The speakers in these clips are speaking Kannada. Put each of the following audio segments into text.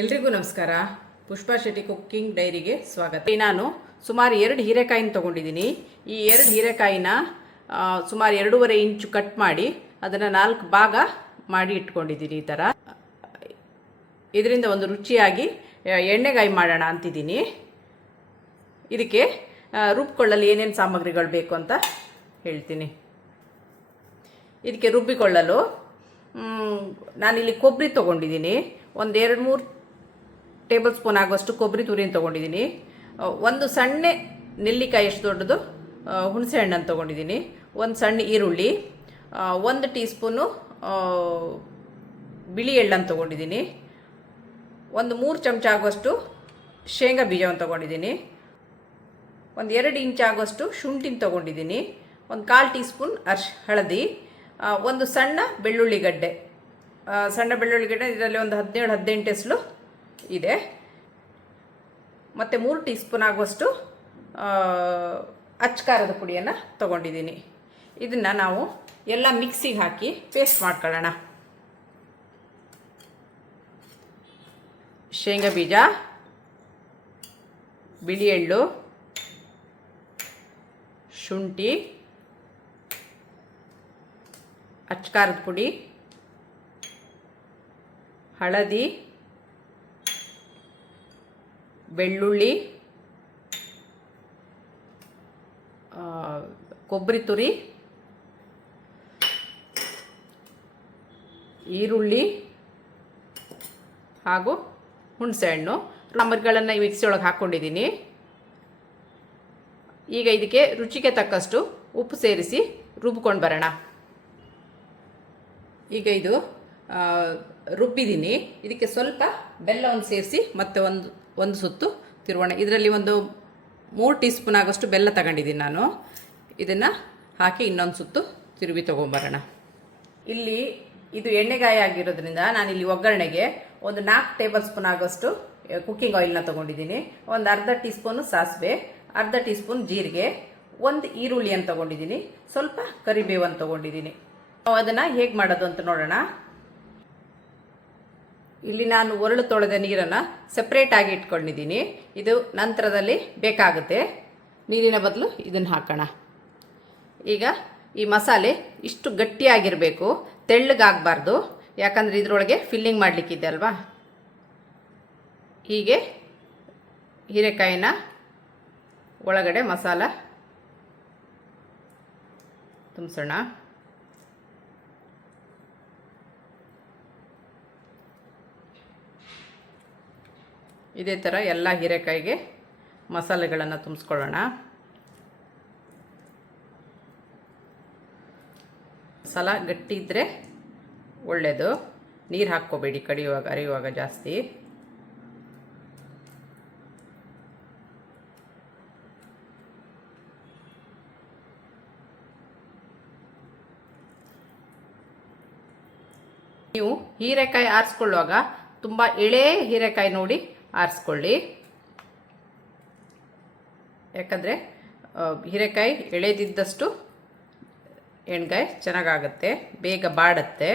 ಎಲ್ರಿಗೂ ನಮಸ್ಕಾರ. ಪುಷ್ಪಾ ಶೆಟ್ಟಿ ಕುಕ್ಕಿಂಗ್ ಡೈರಿಗೆ ಸ್ವಾಗತ. ನಾನು ಸುಮಾರು 2 ಹೀರೆಕಾಯಿನ ತೊಗೊಂಡಿದ್ದೀನಿ. ಈ 2 ಹೀರೆಕಾಯಿನ ಸುಮಾರು 2.5 ಇಂಚು ಕಟ್ ಮಾಡಿ ಅದನ್ನು 4 ಭಾಗ ಮಾಡಿ ಇಟ್ಕೊಂಡಿದ್ದೀನಿ. ಈ ಥರ ಇದರಿಂದ ಒಂದು ರುಚಿಯಾಗಿ ಎಣ್ಣೆಗಾಯಿ ಮಾಡೋಣ ಅಂತಿದ್ದೀನಿ. ಇದಕ್ಕೆ ರುಬ್ಕೊಳ್ಳಲು ಏನೇನು ಸಾಮಗ್ರಿಗಳು ಬೇಕು ಅಂತ ಹೇಳ್ತೀನಿ. ಇದಕ್ಕೆ ರುಬ್ಬಿಕೊಳ್ಳಲು ನಾನಿಲ್ಲಿ ಕೊಬ್ಬರಿ ತೊಗೊಂಡಿದ್ದೀನಿ. ಒಂದು 2-3 ಟೇಬಲ್ ಸ್ಪೂನ್ ಆಗುವಷ್ಟು ಕೊಬ್ಬರಿ ತುರಿನ ತೊಗೊಂಡಿದ್ದೀನಿ. ಒಂದು ಸಣ್ಣ ನೆಲ್ಲಿಕಾಯಿ ಎಷ್ಟು ದೊಡ್ಡದು ಹುಣಸೆ ಹಣ್ಣನ್ನು ತೊಗೊಂಡಿದ್ದೀನಿ. ಒಂದು ಸಣ್ಣ ಈರುಳ್ಳಿ, 1 ಟೀ ಸ್ಪೂನು ಬಿಳಿ ಎಳ್ಳನ್ನು ತೊಗೊಂಡಿದ್ದೀನಿ. ಒಂದು 3 ಚಮಚ ಆಗುವಷ್ಟು ಶೇಂಗಾ ಬೀಜವನ್ನು ತೊಗೊಂಡಿದ್ದೀನಿ. ಒಂದು 2 ಇಂಚ್ ಆಗುವಷ್ಟು ಶುಂಠಿನ ತೊಗೊಂಡಿದ್ದೀನಿ. ಒಂದು 1/4 ಟೀ ಸ್ಪೂನ್ ಹಳದಿ, ಒಂದು ಸಣ್ಣ ಬೆಳ್ಳುಳ್ಳಿ ಗಡ್ಡೆ. ಇದರಲ್ಲಿ ಒಂದು 17-18 ಎಸಳು ಇದೆ. ಮತ್ತು 3 ಟೀ ಸ್ಪೂನ್ ಆಗುವಷ್ಟು ಅಚ್ಕಾರದ ಪುಡಿಯನ್ನು ತೊಗೊಂಡಿದ್ದೀನಿ. ಇದನ್ನು ನಾವು ಎಲ್ಲ ಮಿಕ್ಸಿಗೆ ಹಾಕಿ ಪೇಸ್ಟ್ ಮಾಡ್ಕೊಳ್ಳೋಣ. ಶೇಂಗಾ ಬೀಜ, ಬಿಳಿ ಎಳ್ಳು, ಶುಂಠಿ, ಅಚ್ಕಾರದ ಪುಡಿ, ಹಳದಿ, ಬೆಳ್ಳುಳ್ಳಿ, ಕೊಬ್ಬರಿ ತುರಿ, ಈರುಳ್ಳಿ ಹಾಗೂ ಹುಣಸೆಹಣ್ಣು ಸಾಮಗ್ರಿಗಳನ್ನು ಮಿಕ್ಸಿ ಒಳಗೆ ಹಾಕ್ಕೊಂಡಿದ್ದೀನಿ. ಈಗ ಇದಕ್ಕೆ ರುಚಿಗೆ ತಕ್ಕಷ್ಟು ಉಪ್ಪು ಸೇರಿಸಿ ರುಬ್ಕೊಂಡು ಬರೋಣ. ಈಗ ಇದು ರುಬ್ಬಿದ್ದೀನಿ. ಇದಕ್ಕೆ ಸ್ವಲ್ಪ ಬೆಲ್ಲವನ್ನು ಸೇರಿಸಿ ಮತ್ತೆ ಒಂದು ಸುತ್ತು ತಿರುವೋಣ. ಇದರಲ್ಲಿ ಒಂದು 3 ಟೀ ಸ್ಪೂನ್ ಆಗೋಷ್ಟು ಬೆಲ್ಲ ತಗೊಂಡಿದ್ದೀನಿ ನಾನು. ಇದನ್ನು ಹಾಕಿ ಇನ್ನೊಂದು ಸುತ್ತು ತಿರುವಿ ತೊಗೊಂಬರೋಣ. ಇಲ್ಲಿ ಇದು ಎಣ್ಣೆಗಾಯಿ ಆಗಿರೋದ್ರಿಂದ ನಾನಿಲ್ಲಿ ಒಗ್ಗರಣೆಗೆ ಒಂದು 4 ಟೇಬಲ್ ಸ್ಪೂನ್ ಆಗೋಷ್ಟು ಕುಕ್ಕಿಂಗ್ ಆಯಿಲ್ನ ತೊಗೊಂಡಿದ್ದೀನಿ. ಒಂದು ಅರ್ಧ ಟೀ ಸ್ಪೂನು ಸಾಸಿವೆ, ಅರ್ಧ ಟೀ ಸ್ಪೂನ್ ಜೀರಿಗೆ, 1 ಈರುಳ್ಳಿಯನ್ನು ತೊಗೊಂಡಿದ್ದೀನಿ, ಸ್ವಲ್ಪ ಕರಿಬೇವನ್ನು ತೊಗೊಂಡಿದ್ದೀನಿ. ನಾವು ಅದನ್ನು ಹೇಗೆ ಮಾಡೋದು ಅಂತ ನೋಡೋಣ. ಇಲ್ಲಿ ನಾನು ಒರಳು ತೊಳೆದ ನೀರನ್ನು ಸಪ್ರೇಟ್ ಆಗಿ ಇಟ್ಕೊಂಡಿದ್ದೀನಿ. ಇದು ನಂತರದಲ್ಲಿ ಬೇಕಾಗುತ್ತೆ. ನೀರಿನ ಬದಲು ಇದನ್ನು ಹಾಕೋಣ. ಈಗ ಈ ಮಸಾಲೆ ಇಷ್ಟು ಗಟ್ಟಿಯಾಗಿರಬೇಕು, ತೆಳ್ಳಗಾಗಬಾರ್ದು. ಯಾಕಂದರೆ ಇದರೊಳಗೆ ಫಿಲ್ಲಿಂಗ್ ಮಾಡಲಿಕ್ಕಿದೆ ಅಲ್ವಾ. ಹೀಗೆ ಹೀರೆಕಾಯಿನ ಒಳಗಡೆ ಮಸಾಲ ತುಂಬಿಸೋಣ. ಇದೇ ಥರ ಎಲ್ಲ ಹೀರೆಕಾಯಿಗೆ ಮಸಾಲೆಗಳನ್ನು ತುಂಬಿಸ್ಕೊಳ್ಳೋಣ. ಮಸಾಲ ಗಟ್ಟಿ ಇದ್ದರೆ ಒಳ್ಳೆಯದು. ನೀರು ಹಾಕ್ಕೋಬೇಡಿ ಅರಿಯುವಾಗ ಜಾಸ್ತಿ. ನೀವು ಹೀರೆಕಾಯಿ ಆರಿಸ್ಕೊಳ್ಳುವಾಗ ತುಂಬ ಎಳೆ ಹೀರೆಕಾಯಿ ನೋಡಿ ಆರಿಸ್ಕೊಳ್ಳಿ. ಯಾಕಂದರೆ ಹೀರೆಕಾಯಿ ಎಳೆದಿದ್ದಷ್ಟು ಎಣ್ಗಾಯಿ ಚೆನ್ನಾಗಾಗುತ್ತೆ, ಬೇಗ ಬಾಡುತ್ತೆ.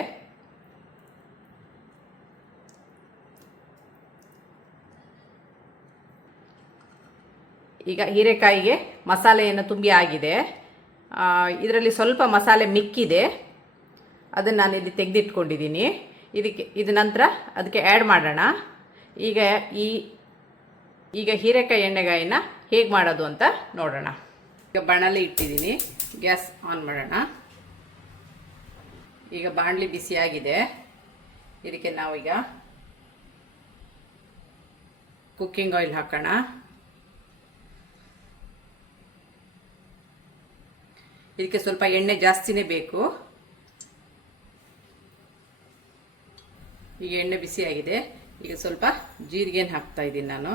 ಈಗ ಹೀರೆಕಾಯಿಗೆ ಮಸಾಲೆಯನ್ನು ತುಂಬಿ ಆಗಿದೆ. ಇದರಲ್ಲಿ ಸ್ವಲ್ಪ ಮಸಾಲೆ ಮಿಕ್ಕಿದೆ, ಅದನ್ನು ನಾನಿಲ್ಲಿ ತೆಗೆದಿಟ್ಕೊಂಡಿದ್ದೀನಿ. ಇದು ನಂತರ ಅದಕ್ಕೆ ಆ್ಯಡ್ ಮಾಡೋಣ. ಈಗ ಹೀರೆಕಾಯಿ ಎಣ್ಣೆಗಾಯಿನ ಹೇಗೆ ಮಾಡೋದು ಅಂತ ನೋಡೋಣ. ಈಗ ಬಾಣಲಿ ಇಟ್ಟಿದ್ದೀನಿ, ಗ್ಯಾಸ್ ಆನ್ ಮಾಡೋಣ. ಈಗ ಬಾಣಲಿ ಬಿಸಿಯಾಗಿದೆ. ಇದಕ್ಕೆ ನಾವೀಗ ಕುಕ್ಕಿಂಗ್ ಆಯಿಲ್ ಹಾಕೋಣ. ಇದಕ್ಕೆ ಸ್ವಲ್ಪ ಎಣ್ಣೆ ಜಾಸ್ತಿನೇ ಬೇಕು. ಈಗ ಎಣ್ಣೆ ಬಿಸಿಯಾಗಿದೆ. ಈಗ ಸ್ವಲ್ಪ ಜೀರಿಗೆನ ಹಾಕ್ತಾ ಇದ್ದೀನಿ ನಾನು.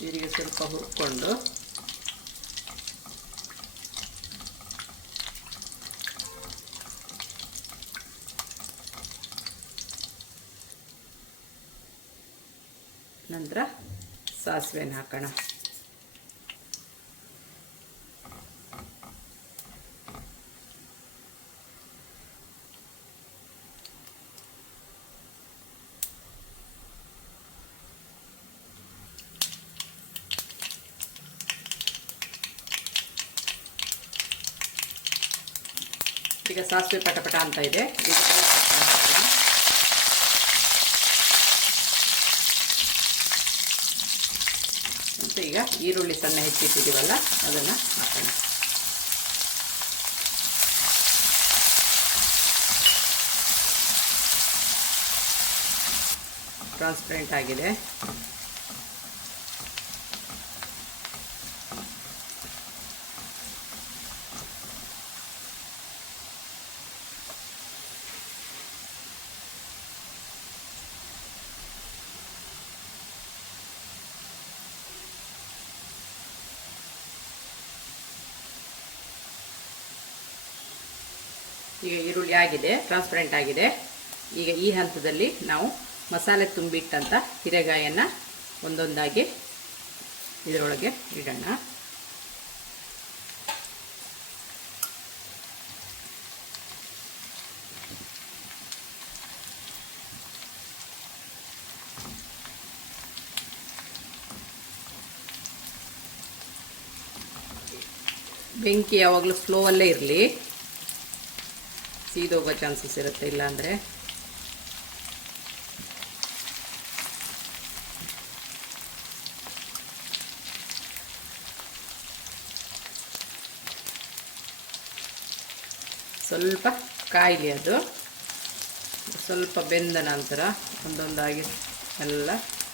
ಜೀರಿಗೆ ಸ್ವಲ್ಪ ಹುರ್ಕೊಂಡು ನಂತರ ಸಾಸಿವೆನ ಹಾಕೋಣ. ಈಗ ಸಾಸಿವೆ ಪಟಪಟ ಅಂತ ಇದೆ. ಮತ್ತು ಈಗ ಈರುಳ್ಳಿ ಸಣ್ಣ ಹೆಚ್ಚಿಟ್ಟಿದ್ದೀವಲ್ಲ ಅದನ್ನು ಹಾಕೋಣ. ಟ್ರಾನ್ಸ್ಪರೆಂಟ್ ಆಗಿದೆ. ಈಗ ಈರುಳ್ಳಿ ಆಗಿದೆ, ಟ್ರಾನ್ಸ್ಪರೆಂಟ್ ಆಗಿದೆ. ಈಗ ಈ ಹಂತದಲ್ಲಿ ನಾವು ಮಸಾಲೆ ತುಂಬಿಟ್ಟಂಥ ಹೀರೆಕಾಯನ್ನು ಒಂದೊಂದಾಗಿ ಇದರೊಳಗೆ ಇಡೋಣ. ಬೆಂಕಿ ಯಾವಾಗಲೂ ಸ್ಲೋವಲ್ಲೇ ಇರಲಿ, ಸೀದೋಗೋ ಚಾನ್ಸಸ್ ಇರುತ್ತೆ ಇಲ್ಲಾಂದರೆ. ಸ್ವಲ್ಪ ಕಾಯಿಲಿ, ಅದು ಸ್ವಲ್ಪ ಬೆಂದ ನಂತರ ಒಂದೊಂದಾಗಿ ಎಲ್ಲ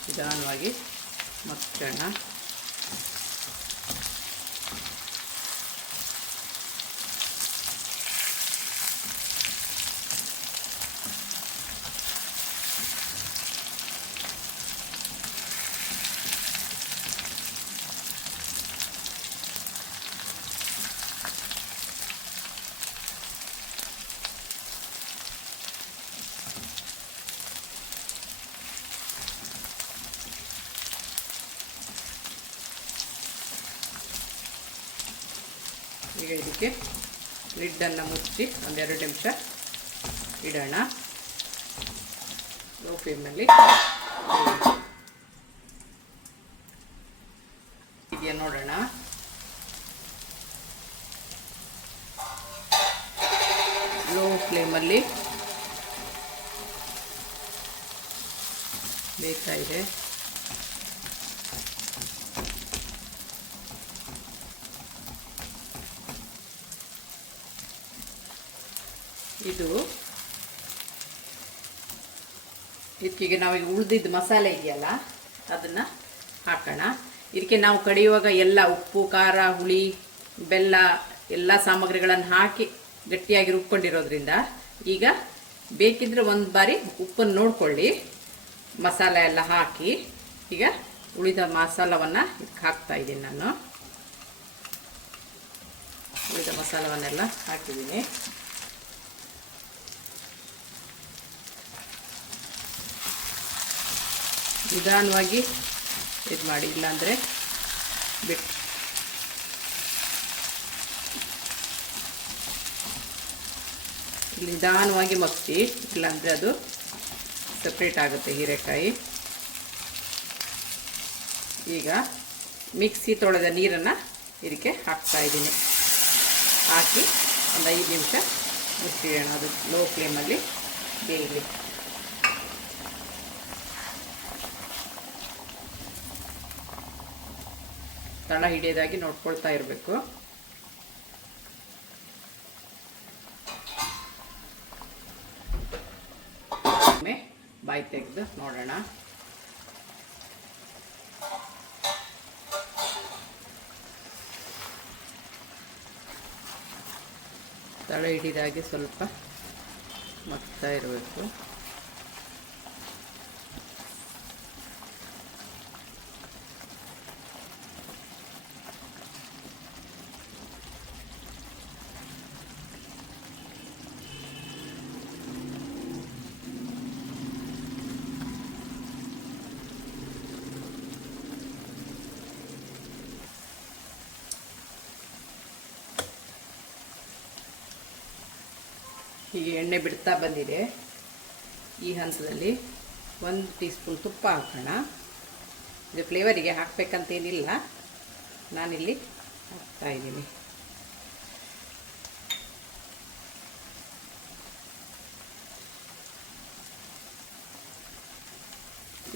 ನಿಧಾನವಾಗಿ ಮಗ್ಚೋಣ. ಈಗ ಇದಕ್ಕೆ ಲಿಡ್ಡನ್ನು ಮುಚ್ಚಿ ಒಂದೆರಡು ನಿಮಿಷ ಇಡೋಣ ಲೋ ಫ್ಲೇಮಲ್ಲಿ. ಇದೆಯಾ ನೋಡೋಣ. ಲೋ ಫ್ಲೇಮಲ್ಲಿ ಬೇಯ್ತಾ ಇದೆ. ಇದಕ್ಕೆ ನಾವೀಗ ಉಳಿದಿದ್ದ ಮಸಾಲೆ ಇದೆಯಲ್ಲ ಅದನ್ನು ಹಾಕೋಣ. ಇದಕ್ಕೆ ನಾವು ಕಡಿಯುವಾಗ ಎಲ್ಲ ಉಪ್ಪು, ಖಾರ, ಹುಳಿ, ಬೆಲ್ಲ ಎಲ್ಲ ಸಾಮಗ್ರಿಗಳನ್ನು ಹಾಕಿ ಗಟ್ಟಿಯಾಗಿ ರುಬ್ಕೊಂಡಿರೋದ್ರಿಂದ ಈಗ ಬೇಕಿದ್ರೆ ಒಂದು ಬಾರಿ ಉಪ್ಪನ್ನು ನೋಡ್ಕೊಳ್ಳಿ. ಮಸಾಲೆ ಎಲ್ಲ ಹಾಕಿ ಈಗ ಉಳಿದ ಮಸಾಲವನ್ನು ಇದಕ್ಕೆ ಹಾಕ್ತಾ ಇದ್ದೀನಿ ನಾನು. ಉಳಿದ ಮಸಾಲವನ್ನೆಲ್ಲ ಹಾಕಿದ್ದೀನಿ. ನಿಧಾನವಾಗಿ ಇದು ಮಾಡಿ, ಇಲ್ಲಾಂದರೆ ಬಿಟ್ಟು ನಿಧಾನವಾಗಿ ಮಗ್ಚಿ, ಇಲ್ಲಾಂದರೆ ಅದು ಸಪ್ರೇಟ್ ಆಗುತ್ತೆ ಹೀರೆಕಾಯಿ. ಈಗ ಮಿಕ್ಸಿ ತೊಳೆದ ನೀರನ್ನು ಇದಕ್ಕೆ ಹಾಕ್ತಾ ಇದ್ದೀನಿ. ಹಾಕಿ ಒಂದು 5 ನಿಮಿಷ ಮುಚ್ಚಿಡೋಣ, ಅದು ಲೋ ಫ್ಲೇಮಲ್ಲಿ ಬೇಯಲಿ. ತಳ ಹಿಡಿಯೋದಾಗಿ ನೋಡ್ಕೊಳ್ತಾ ಇರಬೇಕು. ಬಾಯಿ ತೆಗೆದು ನೋಡೋಣ. ತಳ ಹಿಡಿದಾಗಿ ಸ್ವಲ್ಪ ಮಗ್ತಾ ಇರಬೇಕು. ಹೀಗೆ ಎಣ್ಣೆ ಬಿಡ್ತಾ ಬಂದಿದೆ. ಈ ಹಂತದಲ್ಲಿ 1 ಟೀ ಸ್ಪೂನ್ ತುಪ್ಪ ಹಾಕೋಣ. ಇದು ಫ್ಲೇವರಿಗೆ ಹಾಕಬೇಕಂತೇನಿಲ್ಲ, ನಾನಿಲ್ಲಿ ಹಾಕ್ತಾ ಇದ್ದೀನಿ.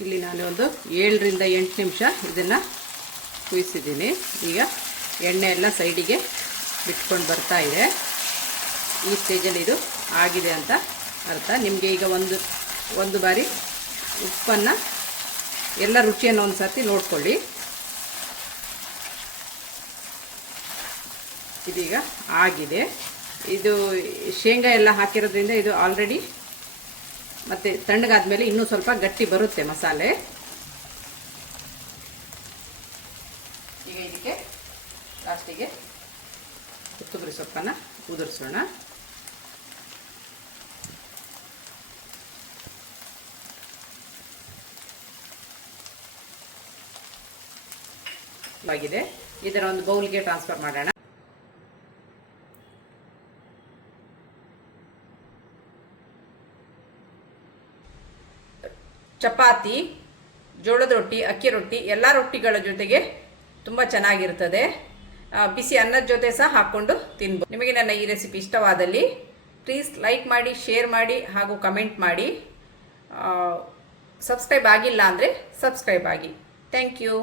ಇಲ್ಲಿ ನಾನು ಒಂದು 7 ರಿಂದ 8 ನಿಮಿಷ ಇದನ್ನು ಕುದಿಸಿದ್ದೀನಿ. ಈಗ ಎಣ್ಣೆ ಎಲ್ಲ ಸೈಡಿಗೆ ಬಿಟ್ಕೊಂಡು ಬರ್ತಾ ಇದೆ. ಈ ಸ್ಟೇಜಲ್ಲಿ ಇದು ಆಗಿದೆ ಅಂತ ಅರ್ಥ. ನಿಮಗೆ ಈಗ ಒಂದು ಬಾರಿ ಉಪ್ಪನ್ನು ಎಲ್ಲ ರುಚಿಯನ್ನು ಒಂದು ಸರ್ತಿ ನೋಡ್ಕೊಳ್ಳಿ. ಇದೀಗ ಆಗಿದೆ. ಇದು ಶೇಂಗಾ ಎಲ್ಲ ಹಾಕಿರೋದ್ರಿಂದ ಇದು ಆಲ್ರೆಡಿ ಮತ್ತು ತಣ್ಣಗಾದ್ಮೇಲೆ ಇನ್ನೂ ಸ್ವಲ್ಪ ಗಟ್ಟಿ ಬರುತ್ತೆ ಮಸಾಲೆ. ಈಗ ಇದಕ್ಕೆ ಲಾಸ್ಟಿಗೆ ಕೊತ್ತಂಬರಿ ಸೊಪ್ಪನ್ನು ಉದುರಿಸೋಣ. ಆಗಿದೆ. ಇದರ ಒಂದು ಬೌಲ್ಗೆ ಟ್ರಾನ್ಸ್ಫರ್ ಮಾಡೋಣ. ಚಪಾತಿ, ಜೋಳದ ರೊಟ್ಟಿ, ಅಕ್ಕಿ ರೊಟ್ಟಿ ಎಲ್ಲ ರೊಟ್ಟಿಗಳ ಜೊತೆಗೆ ತುಂಬ ಚೆನ್ನಾಗಿರ್ತದೆ. ಬಿಸಿ ಅನ್ನದ ಜೊತೆ ಸಹ ಹಾಕ್ಕೊಂಡು ತಿನ್ಬೋದು. ನಿಮಗೆ ನನ್ನ ಈ ರೆಸಿಪಿ ಇಷ್ಟವಾದಲ್ಲಿ ಪ್ಲೀಸ್ ಲೈಕ್ ಮಾಡಿ, ಶೇರ್ ಮಾಡಿ ಹಾಗೂ ಕಮೆಂಟ್ ಮಾಡಿ. ಸಬ್ಸ್ಕ್ರೈಬ್ ಆಗಿಲ್ಲ ಅಂದರೆ ಸಬ್ಸ್ಕ್ರೈಬ್ ಆಗಿ. Thank you.